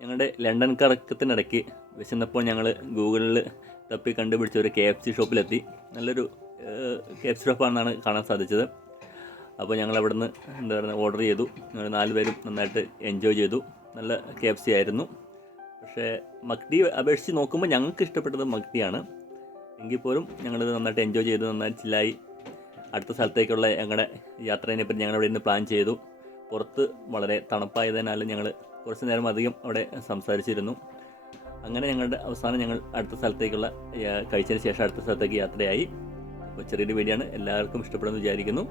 ഞങ്ങളുടെ ലണ്ടൻ കറക്കത്തിനിടയ്ക്ക് വിശന്നപ്പോൾ ഞങ്ങൾ ഗൂഗിളിൽ തപ്പി കണ്ടുപിടിച്ച ഒരു KFC ഷോപ്പിലെത്തി. നല്ലൊരു KFC ഷോപ്പാണെന്നാണ് കാണാൻ സാധിച്ചത്. അപ്പോൾ ഞങ്ങൾ അവിടെ നിന്ന് എന്താ പറയുക ഓർഡർ ചെയ്തു. ഞങ്ങൾ 4 പേരും നന്നായിട്ട് എൻജോയ് ചെയ്തു. നല്ല KFC ആയിരുന്നു. പക്ഷേ മക്ഡി അപേക്ഷിച്ച് നോക്കുമ്പോൾ ഞങ്ങൾക്ക് ഇഷ്ടപ്പെട്ടത് മക്ഡിയാണ്. എങ്കിൽ പോലും ഞങ്ങളിത് നന്നായിട്ട് എൻജോയ് ചെയ്തു, നന്നായി ചില്ലായി. അടുത്ത സ്ഥലത്തേക്കുള്ള ഞങ്ങളുടെ യാത്രേനെപ്പറ്റി ഞങ്ങൾ അവിടെ നിന്ന് പ്ലാൻ ചെയ്തു. പുറത്ത് വളരെ തണുപ്പായതിനാൽ ഞങ്ങൾ കുറച്ച് നേരം അധികം അവിടെ സംസാരിച്ചിരുന്നു. അങ്ങനെ ഞങ്ങളുടെ അവസാനം ഞങ്ങൾ അടുത്ത സ്ഥലത്തേക്കുള്ള കഴിച്ചതിന് ശേഷം അടുത്ത സ്ഥലത്തേക്ക് യാത്രയായി. അപ്പോൾ ചെറിയൊരു വീഡിയോ ആണ്, എല്ലാവർക്കും ഇഷ്ടപ്പെടുമെന്ന് വിചാരിക്കുന്നു.